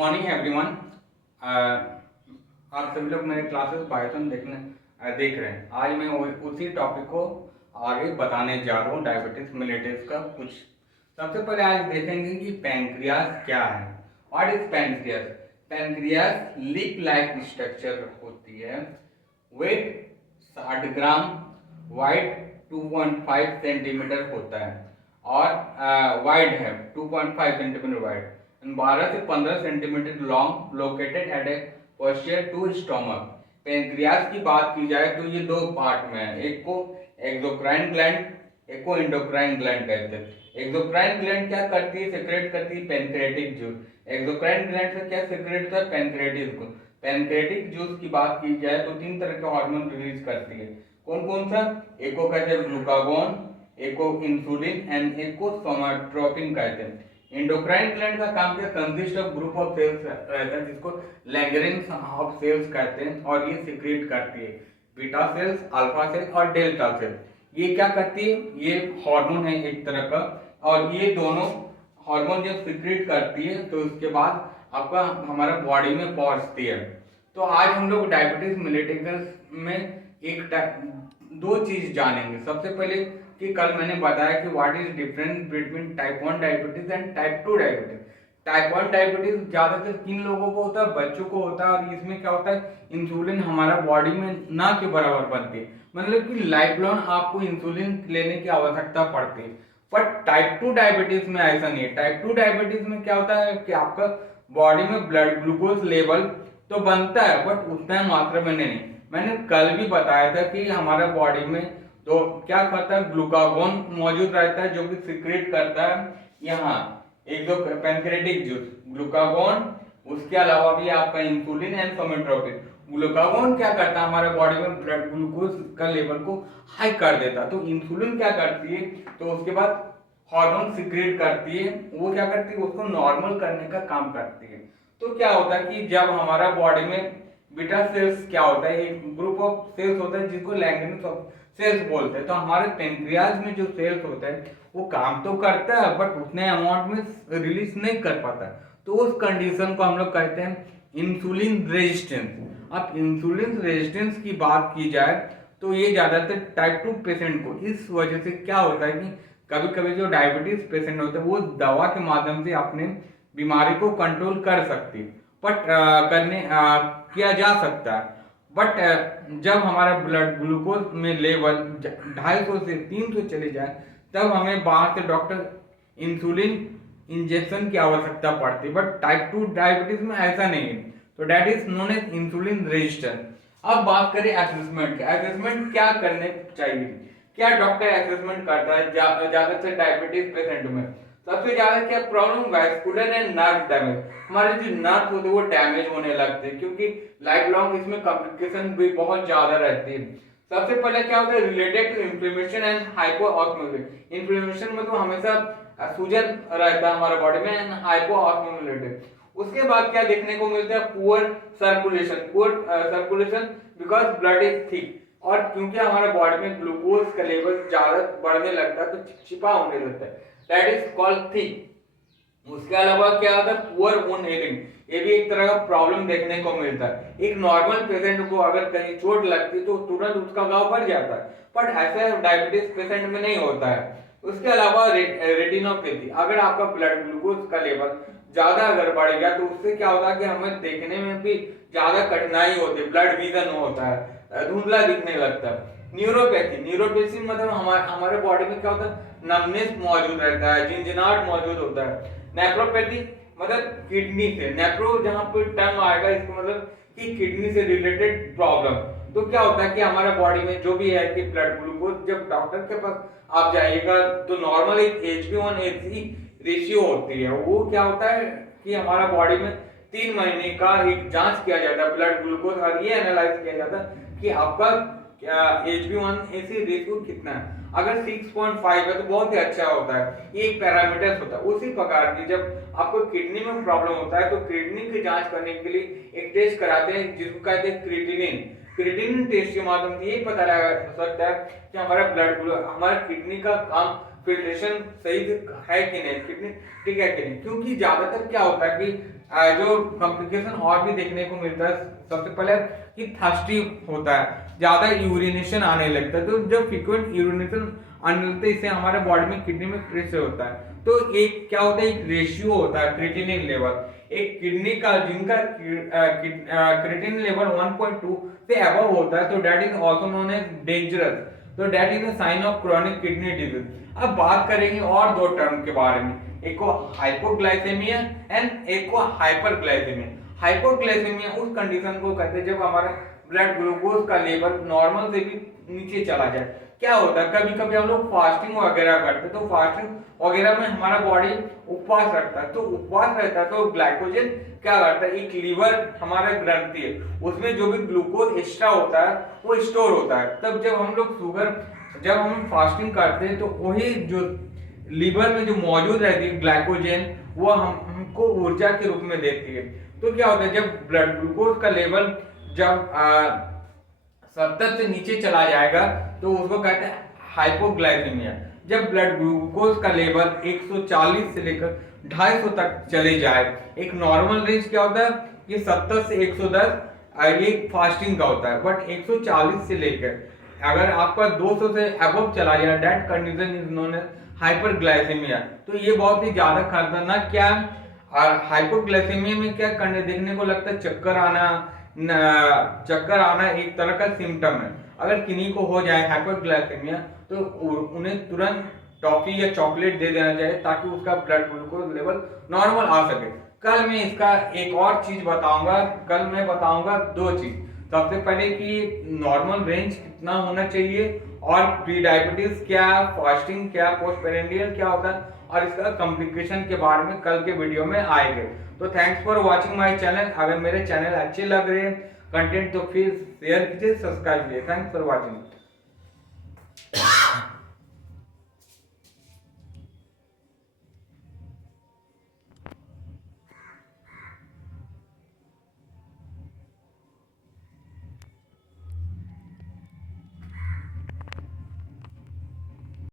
Morning everyone. आप सभी लोग मेरे क्लासेस पाइथन देख रहे हैं। आज मैं उसी टॉपिक को आगे बताने जा रहा हूँ, डायबिटीज मिलेटस का कुछ। सबसे पहले आज देखेंगे कि पैंक्रियास क्या है। What is pancreas? Pancreas leaf like structure होती है। वेट 60 ग्राम, वाइड 2.5 सेंटीमीटर होता है और वाइड है 2.5 सेंटीमीटर वाइड, 12 से 15 centimetre long, located at a posterior to stomach. Pancreas की बात की जाए तो ये दो पार्ट में है, एक को एक्सोक्राइन ग्लैंड, एक को एंडोक्राइन ग्लैंड कहते हैं। एक्सोक्राइन ग्लैंड क्या करती है? सेक्रेट करती है पेनक्रेटिक जूस। एक्सोक्राइन ग्लैंड से क्या सेक्रेट होता है? Pancreatic juice. पेनक्रेटिक जूस की बात की जाए तो 3 तरह के हार्मोन रिलीज करती है। कौन कौन सा? एक को कहते हैं ग्लूकागोन, एक को इंसुलिन एंड एक को सोमाट्रोपिन कहते हैं। एंडोक्राइन ग्लैंड का काम क्या? Consist of group of cells रहता है जिसको लैंगरिंग ऑफ सेल्स कहते हैं, और ये सीक्रेट करती है बीटा सेल्स, अल्फा सेल्स और डेल्टा सेल्स। ये क्या करती है? ये हार्मोन है एक तरह का, और ये दोनों हार्मोन जब सीक्रेट करती है तो उसके बाद आपका हमारा बॉडी में पहुंचती है। तो आज हम लोग डायबिटीज मिलेटस में दो चीज जानेंगे। सबसे पहले कि कल मैंने बताया कि what is difference between type 1 diabetes and type 2 diabetes. Type 1 diabetes ज्यादातर किन लोगों को होता है? बच्चों को होता है, और इसमें क्या होता है? इंसुलिन हमारा बॉडी में ना के बराबर बनती है, मतलब कि लाइफ लॉन्ग आपको इंसुलिन लेने की आवश्यकता पड़ती है। बट टाइप 2 डायबिटीज में ऐसा नहीं है। टाइप 2 डायबिटीज में क्या होता है कि आपका बॉडी में ब्लड ग्लूकोज लेवल तो बनता है बट उतना मात्रा में नहीं। मैंने कल भी बताया था कि हमारा बॉडी में तो क्या करता है? ग्लूकागोन मौजूद रहता है जो कि सीक्रेट करता है यहाँ एक जो पैंक्रेटिक जूस, ग्लूकागोन। उसके अलावा भी आपका इंसुलिन एंड सोमेट्रोपिन। ग्लूकागोन क्या करता है? हमारे बॉडी में ब्लड ग्लूकोज का लेवल को हाई कर देता है। तो इंसुलिन क्या करती है? तो उसके बाद हार्मोन सीक्रेट करती है, वो क्या करती है? उसको नॉर्मल करने का काम करती है। तो क्या होता है कि जब हमारा बॉडी में बीटा सेल्स क्या होता है? एक ग्रुप ऑफ सेल्स होता है जिसको लैंगरेंस सेल्स बोलते हैं। तो हमारे पेनक्रियाज में जो सेल्स होता है वो काम तो करता है बट उतने अमाउंट में रिलीज नहीं कर पाता। तो उस कंडीशन को हम लोग कहते हैं इंसुलिन रेजिस्टेंस। अब इंसुलिन रेजिस्टेंस की बात की जाए तो ये ज्यादातर टाइप 2 पेशेंट को, इस वजह से क्या होता है कि कभी कभी जो डायबिटीज पेशेंट होते हैं वो दवा के माध्यम से अपने बीमारी को कंट्रोल कर सकती है, बट किया जा सकता है। बट जब हमारा ब्लड ग्लूकोज में लेवल 250 से 300 चले जाए तब हमें बाहर से डॉक्टर इंसुलिन इंजेक्शन की आवश्यकता पड़ती है। बट टाइप 2 डायबिटीज में ऐसा नहीं है, तो that is known as insulin resistance. अब बात करें असेसमेंट की। असेसमेंट क्या करने चाहिए? क्या डॉक्टर असेसमेंट करता है ज्यादातर डायबिटीज पेशेंट में? सबसे ज्यादा क्या problem? Vascular and nerve damage. हमारे जो नर्व होते हैं वो डैमेज होने लगते हैं, क्योंकि लाइफ लॉन्ग इसमें कॉम्प्लिकेशन भी बहुत ज्यादा रहती है। सबसे पहले क्या होता है? Related to inflammation and hypoosmosis. Inflammation मतलब हमेशा सूजन रहता है हमारे बॉडी में, एंड हाइपोऑस्मोसिस। उसके बाद क्या देखने को मिलता है? Poor circulation. Poor circulation because blood is thick, और क्योंकि हमारे बॉडी में ग्लूकोज का लेवल ज्यादा बढ़ने लगता है तो चिपचिपा होने लगता है, दैट इज कॉल्ड थिक। उसके अलावा क्या होता है? Poor wound healing. ये भी एक तरह का प्रॉब्लम देखने को मिलता है। एक नॉर्मल पेशेंट को अगर कहीं चोट लगती है तो तुरंत उसका घाव भर जाता है, बट ऐसा डायबिटीज पेशेंट में नहीं होता है। उसके अलावा रेटिनोपैथी। अगर आपका ब्लड ग्लूकोज का लेवल ज्यादा अगर बढ़ गया तो उससे क्या होता है कि हमें देखने में भी ज्यादा कठिनाई होती है, ब्लड विजन होता है, धुंधला दिखने लगता है। न्यूरोपैथी। न्यूरोपैथी मतलब हमारे बॉडी में क्या होता है? नमनेस मौजूद रहता है, झिंझनाहट मौजूद होता है। नेफ्रोपैथी मतलब किडनी से, नेफ्रो जहां पर टर्म आएगा इसका मतलब कि किडनी से रिलेटेड प्रॉब्लम। तो क्या होता है कि हमारे बॉडी में जो भी है कि ब्लड ग्लूकोज, जब डॉक्टर के पास आप जाइएगा तो नॉर्मल एक HB1/HC रेशियो होती है। वो क्या होता है कि हमारा बॉडी में 3 महीने का एक जांच किया जाता है ब्लड ग्लूकोज, और ये एनालाइज किया जाता है कि आपका क्या HB1/HC रेशियो कितना है। अगर 6.5 है तो बहुत ही अच्छा होता है, ये एक पैरामीटर होता है। उसी प्रकार की जब आपको किडनी में प्रॉब्लम होता है तो किडनी की जांच करने के लिए एक टेस्ट कराते हैं जिसको कहते हैं क्रिएटिनिन। क्रिएटिनिन टेस्ट के माध्यम से ये पता लगा सकता है कि हमारा किडनी का काम फिल्ट्रेशन सही है कि नहीं, कितनी ठीक है कि नहीं। क्योंकि ज्यादातर क्या होता है कि जो कॉम्प्लिकेशन और भी देखने को मिलता है, सबसे पहले कि थर्स्टी होता है, ज्यादा यूरिनेशन आने लगता है। तो जब फ्रीक्वेंट यूरिनेशन आने लगता है, इससे हमारे बॉडी में किडनी में प्रेशर होता है। तो एक क्या होता है, एक रेशियो होता है क्रिएटिनिन लेवल, एक किडनी का जिनका क्रिएटिनिन लेवल 1.2 से अबव होता है, तो that is also known as dangerous, तो that is a sign of chronic kidney disease. अब बात करेंगे और दो टर्म के बारे में, एक को हाइपोग्लाइसेमिया एंड एक को हाइपरग्लाइसेमिया। हाइपोग्लाइसेमिया उस कंडीशन को कहते हैं जब हमारा ब्लड ग्लूकोज का लेवल नॉर्मल से भी नीचे चला जाए। क्या होता है, कभी कभी हम लोग फास्टिंग वगैरह करते हैं, तो फास्टिंग वगैरह में हमारा बॉडी उपवास रखता है, तो उपवास रहता है तो ग्लाइकोजन क्या करता है, एक लीवर हमारा ग्रंथि है, उसमें जो भी ग्लूकोज एक्स्ट्रा होता है वो स्टोर होता है। तब जब हम लोग जब हम फास्टिंग करते हैं, तो वही जो लीवर में जो मौजूद रहती है ग्लाइकोजन, वो हमको ऊर्जा के रूप में देती है। तो क्या होता है, जब ब्लड ग्लूकोज का लेवल जब 70 से नीचे चला जाएगा, तो उसको कहते हैं हाइपोग्लाइसेमिया। जब ब्लड ग्लूकोज का लेवल 140 से लेकर 250 तक चले जाए, एक नॉर्मल रेंज क्या होता है कि 70 से 110 ये फास्टिंग का होता है, बट 140 से लेकर अगर आपका 200 से अबव चला जाए, that condition is known as hyperglycaemia. तो ये बहुत ही ज्यादा खतरनाक क्या है, और हाइपोग्लाइसेमिया में क्या करने देखने को लगता है, चक्कर आना एक तरह का सिम्टम है। अगर किन्हीं को हो जाए हाइपोग्लाइसेमिया, तो उन्हें तुरंत टॉफी या चॉकलेट दे देना चाहिए, ताकि उसका ब्लड ग्लूकोज लेवल नॉर्मल आ सके। कल मैं इसका एक और चीज बताऊंगा, कल मैं बताऊंगा दो चीज। सबसे पहले कि नॉर्मल रेंज कितना होना चाहिए, और प्री डायबिटीज क्या, फास्टिंग क्या, पोस्ट पेरेंडियल क्या होता है, और इसका कॉम्प्लिकेशन के बारे में कल के वीडियो में आएंगे। तो thanks for watching my channel. अगर मेरे चैनल अच्छे लग रहे हैं कंटेंट, तो फिर शेयर कीजिए, सब्सक्राइब कीजिए। Thanks for watching.